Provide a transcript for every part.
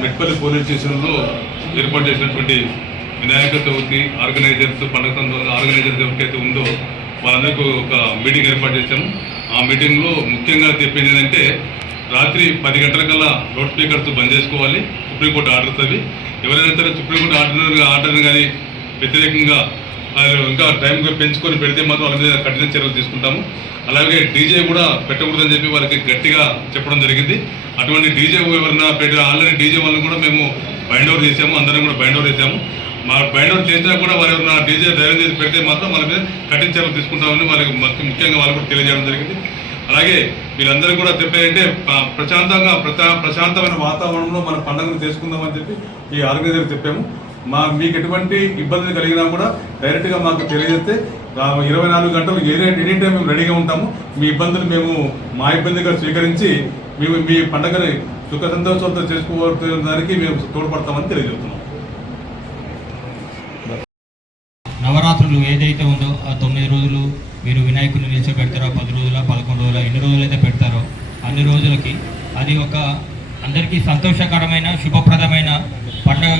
Metpally police స్టేషన్లో ఏర్పాటు చేసినటువంటి వినాయక చవితి ఆర్గనైజర్స్ పండుగ ఆర్గనైజర్స్ ఎవరికైతే ఉందో వాళ్ళందరికీ ఒక మీటింగ్ ఏర్పాటు చేశాము ఆ మీటింగ్లో ముఖ్యంగా చెప్పింది ఏంటంటే రాత్రి పది గంటలకల్లా లౌడ్ స్పీకర్స్ బంద్ చేసుకోవాలి సుప్రీంకోర్టు ఆర్డర్స్ అవి. ఎవరైనా సరే సుప్రీంకోర్టు ఆర్డర్ ఆర్డర్ని కానీ వ్యతిరేకంగా వాళ్ళు ఇంకా టైం పెంచుకొని పెడితే మాత్రం వాళ్ళ మీద కఠిన చర్యలు తీసుకుంటాము. అలాగే డీజే కూడా పెట్టకూడదని చెప్పి వాళ్ళకి గట్టిగా చెప్పడం జరిగింది. అటువంటి డీజే ఎవరైనా పెట్టి ఆల్రెడీ డీజే వాళ్ళని కూడా మేము బైండ్ ఓవర్ చేసాము అందరం కూడా బైండ్ ఓవర్ చేసాము మా బైండ్ చేసినా కూడా వారు ఎవరైనా డీజే డ్రైవర్ చేసి పెడితే మాత్రం వాళ్ళ మీద కఠిన చర్యలు తీసుకుంటామని వాళ్ళకి ముఖ్యంగా వాళ్ళు కూడా తెలియజేయడం జరిగింది. అలాగే వీళ్ళందరూ కూడా చెప్పారంటే ప్రశాంతంగా ప్రశా ప్రశాంతమైన వాతావరణంలో మన పండుగను చేసుకుందామని చెప్పి ఈ ఆర్గనైజర్ చెప్పాము. మా మీకు ఎటువంటి ఇబ్బందులు కలిగినా కూడా డైరెక్ట్గా మాకు తెలియజేస్తే ఇరవై నాలుగు గంటలు ఏదైనా ఎనీ టైం మేము రెడీగా ఉంటాము. మీ ఇబ్బందులు మేము మా ఇబ్బందిగా స్వీకరించి మేము మీ పండుగని సుఖ సంతోషాలతో చేసుకోవడానికి మేము తోడ్పడతామని తెలియజేస్తున్నాం. నవరాత్రులు ఏదైతే ఉందో ఆ తొమ్మిది రోజులు మీరు వినాయకుడిని నిలిచిపెడతారో పది రోజుల పదకొండు రోజుల ఎన్ని రోజులు అయితే పెడతారో అన్ని రోజులకి అది ఒక అందరికీ సంతోషకరమైన శుభప్రదమైన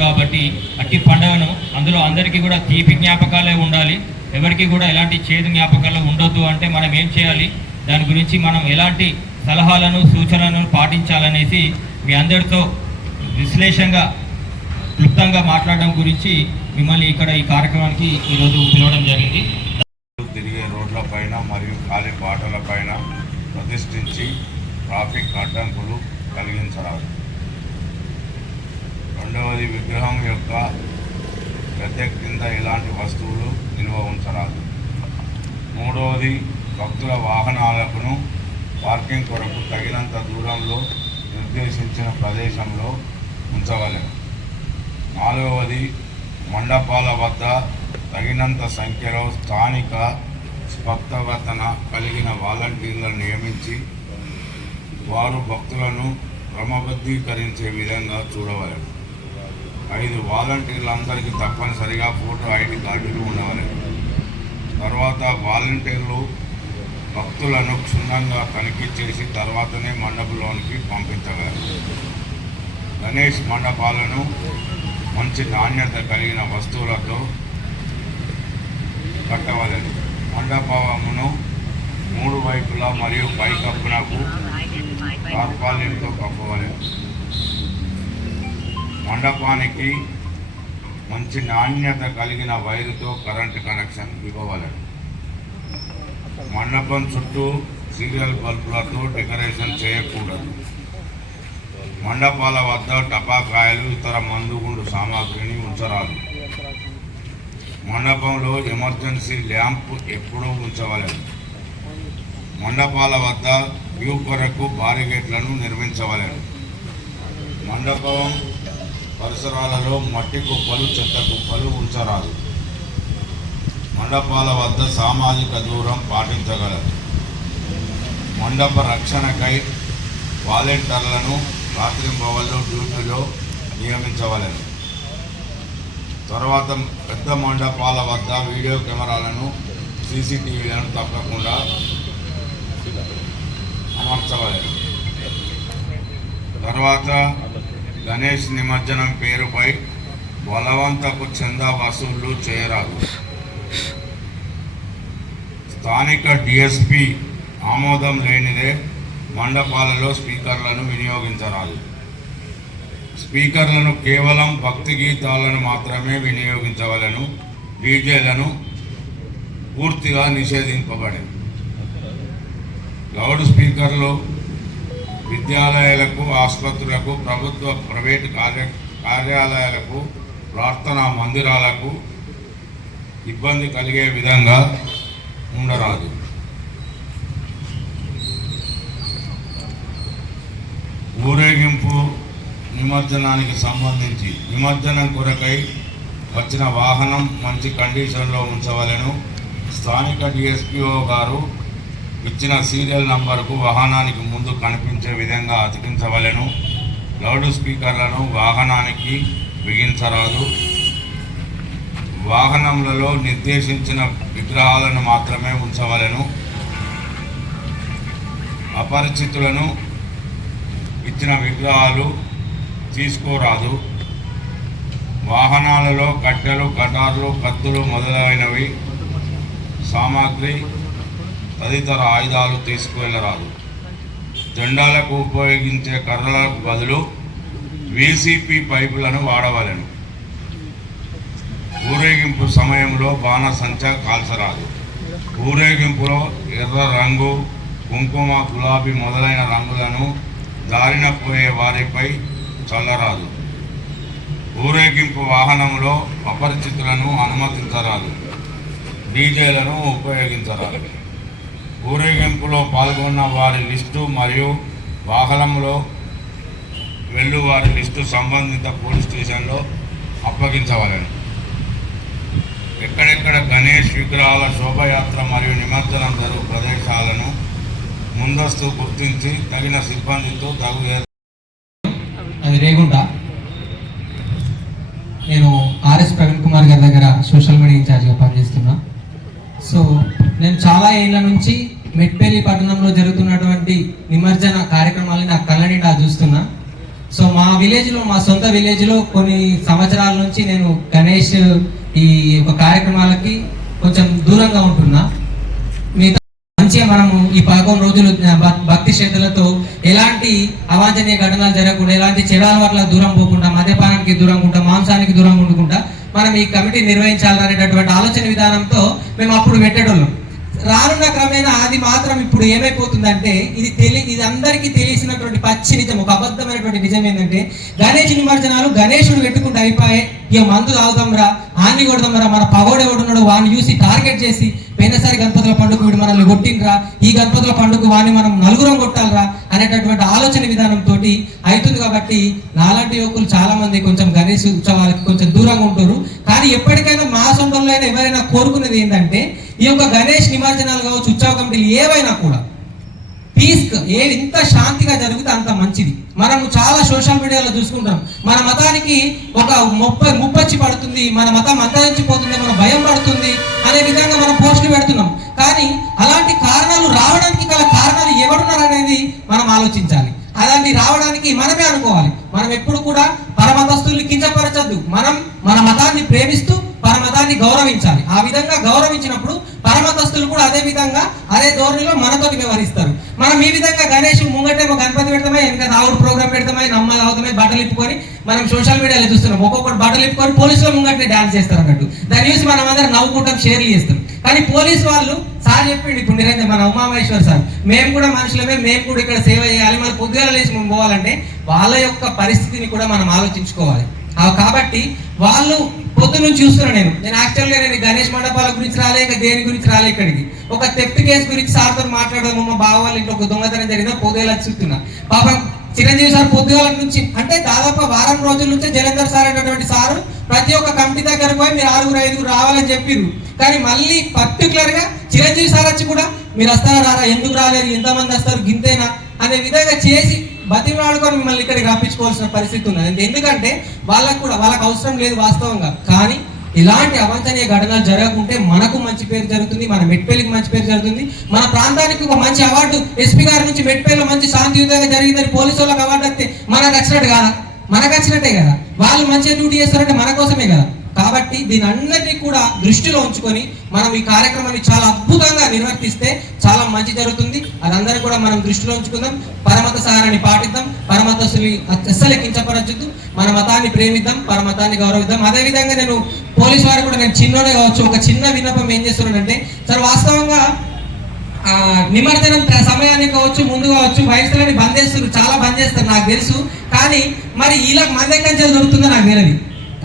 కాబట్టి అట్టి పండగను అందులో అందరికీ కూడా తీపి జ్ఞాపకాలే ఉండాలి. ఎవరికి కూడా ఎలాంటి చేదు జ్ఞాపకాలు ఉండొద్దు అంటే మనం ఏం చేయాలి? దాని గురించి మనం ఎలాంటి సలహాలను సూచనలను పాటించాలనేసి మీ అందరితో విశ్లేషంగా క్లుప్తంగా మాట్లాడడం గురించి మిమ్మల్ని ఇక్కడ ఈ కార్యక్రమానికి ఈరోజు పిలవడం జరిగింది. తిరిగే రోడ్ల పైన మరియు ఖాళీ బాటలపైన ప్రతిష్ఠించి ట్రాఫిక్ అడ్డంకులు కలిగించరాదు. రెండవది విగ్రహం యొక్క గద్దె కింద ఇలాంటి వస్తువులు నిల్వ ఉంచరాదు. మూడవది భక్తుల వాహనాలకును పార్కింగ్ కొరకు తగినంత దూరంలో నిర్దేశించిన ప్రదేశంలో ఉంచవలెను. నాలుగవది మండపాల వద్ద తగినంత సంఖ్యలో స్థానిక స్పష్టవతన కలిగిన వాలంటీర్లను నియమించి వారు భక్తులను క్రమబద్ధీకరించే విధంగా చూడవలెను. ఐదు వాలంటీర్లందరికీ తప్పనిసరిగా ఫోటో ఐడి కార్డులు ఉండాలి. తర్వాత వాలంటీర్లు భక్తులను క్షుణ్ణంగా తనిఖీ చేసి తర్వాతనే మండపంలోనికి పంపించగలరు. గణేష్ మండపాలను మంచి నాణ్యత కలిగిన వస్తువులతో కట్టవలెను. మండపమును మూడు వైపులా మరియు పైకప్పునకు తాత్పాల్యంతో కప్పవలెను. మండపానికి మంచి నాణ్యత కలిగిన వైరుతో కరెంటు కనెక్షన్ ఇవ్వవలెను. మండపం చుట్టూ సీరియల్ బల్బులతో డెకరేషన్ చేయకూడదు. మండపాల వద్ద టపాకాయలు ఇతర మందుగుండు సామాగ్రిని ఉంచరాదు. మండపంలో ఎమర్జెన్సీ ల్యాంప్ ఎప్పుడూ ఉంచవలేదు మండపాల వద్ద వ్యూ కొరకు బారిగేట్లను నిర్మించవలేదు మండపం పరిసరాలలో మట్టి కుప్పలు చెత్త కుప్పలు ఉంచరాదు. మండపాల వద్ద సామాజిక దూరం పాటించగలరు. మండప రక్షణకై వాలంటీర్లను రాత్రింబవళ్ళు డ్యూటీలో నియమించవలెను. తర్వాత పెద్ద మండపాల వద్ద వీడియో కెమెరాలను సీసీటీవీలను తప్పకుండా అమర్చవలేదు తర్వాత గణేష్ నిమజ్జనం పేరుపై బలవంతపు చందా వసూళ్ళు చేయరాదు. స్థానిక డిఎస్పి ఆమోదం లేనిదే మండపాలలో స్పీకర్లను వినియోగించరాదు. స్పీకర్లను కేవలం భక్తి గీతాలను మాత్రమే వినియోగించవలను డీజేలను పూర్తిగా నిషేధింపబడింది లౌడ్ స్పీకర్లు విద్యాలయాలకు ఆసుపత్రులకు ప్రభుత్వ ప్రైవేటు కార్య కార్యాలయాలకు ప్రార్థనా మందిరాలకు ఇబ్బంది కలిగే విధంగా ఉండరాదు. ఊరేగింపు నిమజ్జనానికి సంబంధించి నిమజ్జనం కొరకై వచ్చిన వాహనం మంచి కండిషన్లో ఉంచవలెను. స్థానిక డిఎస్పిఓ గారు ఇచ్చిన సీరియల్ నంబర్కు వాహనానికి ముందు కనిపించే విధంగా అతికించవలెను. లౌడ్ స్పీకర్లను వాహనానికి బిగించరాదు. వాహనములలో నిర్దేశించిన విగ్రహాలను మాత్రమే ఉంచవలెను. అపరిచితులను ఇచ్చిన విగ్రహాలు తీసుకోరాదు. వాహనాలలో కట్టెలు కటార్లు కత్తులు మొదలైనవి సామాగ్రి తదితర ఆయుధాలు తీసుకువెళ్ళరాదు. జెండాలకు ఉపయోగించే కర్రలకు బదులు వీసీపీ పైపులను వాడవలెను. ఊరేగింపు సమయంలో బాణసంచ కాల్చరాదు. ఊరేగింపులో ఎర్ర రంగు కుంకుమ గులాబీ మొదలైన రంగులను దారిన పోయే వారిపై చల్లరాదు. ఊరేగింపు వాహనంలో అపరిచితులను అనుమతించరాదు. డీజేలను ఉపయోగించరాదు. ఊరేగింపులో పాల్గొన్న వారి లిస్టు మరియు వాహనంలో వెళ్ళు వారి లిస్టు సంబంధిత పోలీస్ స్టేషన్లో అప్పగించవలెను. ఎక్కడెక్కడ గణేష్ విగ్రహాల శోభయాత్ర మరియు నిమజ్జనం జరుగు ప్రదేశాలను ముందస్తు గుర్తించి తగిన సిబ్బందితో తగు అది లేకుండా నేను ఆర్ఎస్ ప్రవీణ్ కుమార్ గారి దగ్గర సోషల్ మీడియా ఇన్ఛార్జ్గా పనిచేస్తున్నా. సో నేను చాలా ఏళ్ళ నుంచి మెట్పల్లి పట్టణంలో జరుగుతున్నటువంటి నిమజ్జన కార్యక్రమాలని నా కళ్ళని నిండా చూస్తున్నా. సో మా విలేజ్లో మా సొంత విలేజ్లో కొన్ని సంవత్సరాల నుంచి నేను గణేష్ ఈ యొక్క కార్యక్రమాలకి కొంచెం దూరంగా ఉంటున్నా. మిగతా మంచిగా మనము ఈ పదకొండు రోజులు భక్తి శ్రద్ధలతో ఎలాంటి అవాంఛనీయ ఘటనలు జరగకుండా ఎలాంటి చెడు అలవాట్ల దూరం పోకుండా మద్యపానానికి దూరంగా ఉంటా మాంసానికి దూరంగా ఉండకుండా మనం ఈ కమిటీ నిర్వహించాలనేటటువంటి ఆలోచన విధానంతో మేము అప్పుడు పెట్టేటోళ్ళం. రానున్న క్రమేణా అది మాత్రం ఇప్పుడు ఏమైపోతుందంటే ఇది తెలి ఇది అందరికీ తెలిసినటువంటి పచ్చి నిజం ఒక అబద్ధమైనటువంటి నిజం ఏంటంటే గణేష్ నిమజ్జనాలు గణేశుడు పెట్టుకుంటూ అయిపోయాయి ఇక మందు తాగుదాం రా ఆన్ని కొడదాం రా మన పగోడెవడున్నాడు వాడిని చూసి టార్గెట్ చేసి పోయినసారి గణపతుల పండుగ వీడు మనల్ని కొట్టిండ్రా ఈ గణపతుల పండుగ వాడిని మనం నలుగురం కొట్టాలరా అనేటటువంటి ఆలోచన విధానంతో అవుతుంది కాబట్టి నాలాంటి యువకులు చాలా మంది కొంచెం గణేష్ ఉత్సవాలకి కొంచెం దూరంగా ఉంటారు. కానీ ఎప్పటికైనా మా సొంతంలో అయినా ఎవరైనా కోరుకునేది ఏంటంటే ఈ యొక్క గణేష్ నిమజ్జనాలు కావచ్చు ఉత్సవ కమిటీలు ఏవైనా కూడా పీస్ ఏ ఇంత శాంతిగా జరిగితే అంత మంచిది. మనం చాలా సోషల్ మీడియాలో చూసుకుంటాం. మన మతానికి ఒక ముప్పై ముప్పచ్చి పడుతుంది మన మతం అంతరించిపోతుంది మన భయం పడుతుంది అనే విధంగా మనం పోస్టులు పెడుతున్నాం. కానీ అలాంటి కారణాలు రావడానికి గల ఎవరున్నారు అనేది మనం ఆలోచించాలి. అలాంటి రావడానికి మనమే అనుకోవాలి. మనం ఎప్పుడు కూడా పరమతస్తుల్ని కించపరచద్దు. మనం మన మతాన్ని ప్రేమిస్తూ పరమతాన్ని గౌరవించాలి. ఆ విధంగా గౌరవించినప్పుడు పరమతస్తులు కూడా అదే విధంగా అదే ధోరణిలో మనతోటి వ్యవహరిస్తారు. మనం ఈ విధంగా గణేష్ ముంగటేమో గణపతి పెడతామే ఇంకా రావుడు ప్రోగ్రామ్ పెడతామే నమ్మ అవుతామే బట్టలు ఇప్పుకొని మనం సోషల్ మీడియాలో చూస్తున్నాం. ఒక్కొక్కటి బట్టలు ఇప్పుకొని పోలీసుల ముంగటే డాన్స్ చేస్తారు అన్నట్టు. దాన్ని చూసి మనం అందరం నవ్వుకుంటాం షేర్లు చేస్తాం. కానీ పోలీస్ వాళ్ళు సార్ చెప్పిండు ఇప్పుడు నిరంజన్ మన ఉమామహేశ్వర్ సార్ మేము కూడా మనుషులమే మేము కూడా ఇక్కడ సేవ చేయాలి. మరి పొద్దుగాల లేచి మనం పోవాలంటే వాళ్ళ యొక్క పరిస్థితిని కూడా మనం ఆలోచించుకోవాలి. కాబట్టి వాళ్ళు పొద్దు నుంచి చూస్తున్నా నేను. నేను యాక్చువల్గా నేను గణేష్ మండపాల గురించి రాలే ఇంకా దేని గురించి రాలే ఇక్కడికి. ఒక తెఫ్ట్ కేసు గురించి సార్తో మాట్లాడడం మా బావ వాళ్ళ ఇంట్లో ఒక దొంగతనం జరిగిందా పొద్దుగా చూస్తున్నా. పాపం చిరంజీవి సార్ పొద్దుగాల నుంచి అంటే దాదాపు వారం రోజుల నుంచే జలంధర్ సార్ అనేటువంటి సారు ప్రతి ఒక్క కమిటీ దగ్గర పోయి మీరు ఆరుగురు ఐదుగురు రావాలని చెప్పిర్రు. కానీ మళ్ళీ పర్టికులర్గా చిరంజీవి సార్ వచ్చి కూడా మీరు వస్తారా రారా? ఎందుకు రాలేరు? ఎంతమంది వస్తారు? గింతేనా? అనే విధంగా చేసి బతిమాడుకొని మిమ్మల్ని ఇక్కడికి రప్పించుకోవాల్సిన పరిస్థితి ఉన్నది. ఎందుకంటే వాళ్ళకు కూడా వాళ్ళకి అవసరం లేదు వాస్తవంగా. కానీ ఇలాంటి అవాంఛనీయ ఘటనలు జరగకుంటే మనకు మంచి పేరు జరుగుతుంది మన మెట్పల్లికి మంచి పేరు జరుగుతుంది. మన ప్రాంతానికి ఒక మంచి అవార్డు ఎస్పీ గారి నుంచి మెట్పల్లిలో మంచి శాంతియుతంగా జరిగిందని పోలీసు వాళ్ళకి అవార్డు వస్తే మనకు వచ్చినట్టు కాదా? మనకు వచ్చినట్టే కదా? వాళ్ళు మంచిగా డ్యూటీ చేస్తారంటే మన కోసమే కదా? కాబట్టి దీని అన్నిటినీ కూడా దృష్టిలో ఉంచుకొని మనం ఈ కార్యక్రమాన్ని చాలా అద్భుతంగా నిర్వర్తిస్తే చాలా మంచి జరుగుతుంది. అదందరూ కూడా మనం దృష్టిలో ఉంచుకుందాం. పరమత సారాన్ని పాటిద్దాం. పరమతస్సుని అస్సలు కించపరచొద్దు. మన మతాన్ని ప్రేమిద్దాం. పరమతాన్ని గౌరవిద్దాం. అదే విధంగా నేను పోలీసు వారు కూడా నేను చిన్నోడే కావచ్చు. ఒక చిన్న విన్నపం ఏం చేస్తున్నానంటే సార్ వాస్తవంగా నిమజ్జనం సమయాన్ని సమయానికి కావచ్చు ముందు కావచ్చు వయసులని బంద్ చేస్తున్నారు. చాలా బంద్ చేస్తారు నాకు తెలుసు. కానీ మరి ఇలా మన దగ్గర నుంచి దొరుకుతుందో నాకు తెలియదు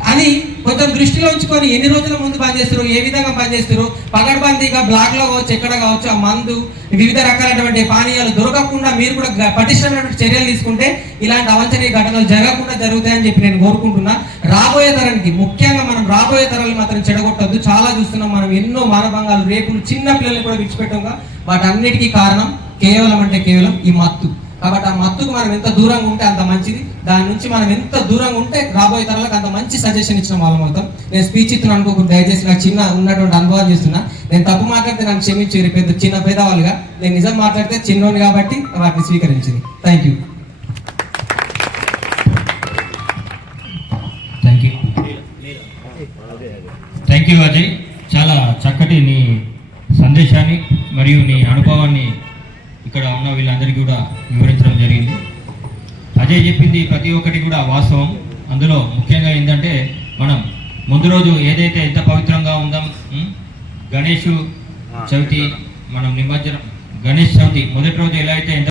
అని కొంచెం దృష్టిలో ఉంచుకొని ఎన్ని రోజుల ముందు పనిచేస్తారు ఏ విధంగా పనిచేస్తారు? పగడ్బందీగా బ్లాక్లో కావచ్చు ఎక్కడ కావచ్చు ఆ మందు వివిధ రకాలైనటువంటి పానీయాలు దొరకకుండా మీరు కూడా పటిష్టమైనటువంటి చర్యలు తీసుకుంటే ఇలాంటి అవంచనీయ ఘటనలు జరగకుండా జరుగుతాయని చెప్పి నేను కోరుకుంటున్నా. రాబోయే తరానికి ముఖ్యంగా మనం రాబోయే తరాలు మాత్రం చెడగొట్టద్దు. చాలా చూస్తున్నాం మనం ఎన్నో మానభంగాలు రేపులు చిన్న పిల్లల్ని కూడా విడిచిపెట్టంగా. వాటన్నిటికీ కారణం కేవలం అంటే కేవలం ఈ మత్తు. కాబట్టి ఆ మత్తుకు మనం ఎంత దూరంగా ఉంటే అంత మంచిది. దాని నుంచి మనం ఎంత దూరంగా ఉంటే రాబోయే తరాలకు అంత మంచి సజెషన్ ఇచ్చిన వాళ్ళం అవుతాం. నేను స్పీచ్ ఇస్తున్నాను అనుకోకుండా దయచేసి నాకు చిన్న ఉన్నటువంటి అనుభవాలు చేస్తున్నా. నేను తప్పు మాట్లాడితే నాకు క్షమించి పెద్ద చిన్న పేదవాళ్ళుగా. నేను నిజం మాట్లాడితే చిన్నోని కాబట్టి వాటిని స్వీకరించింది. Thank you thank you thank you Ajay చాలా చక్కటి నీ సందేశాన్ని మరియు నీ అనుభవాన్ని ఇక్కడ ఉన్న వీళ్ళందరికీ కూడా వివరించడం జరిగింది అజయ్ చెప్పింది ప్రతి ఒక్కటి కూడా వాస్తవం అందులో ముఖ్యంగా ఏంటంటే మనం ముందు రోజు ఏదైతే ఎంత పవిత్రంగా ఉందాం? గణేష్ చవితి మనం నిమజ్జనం గణేష్ చవితి మొదటి రోజు ఎలా అయితే ఎంత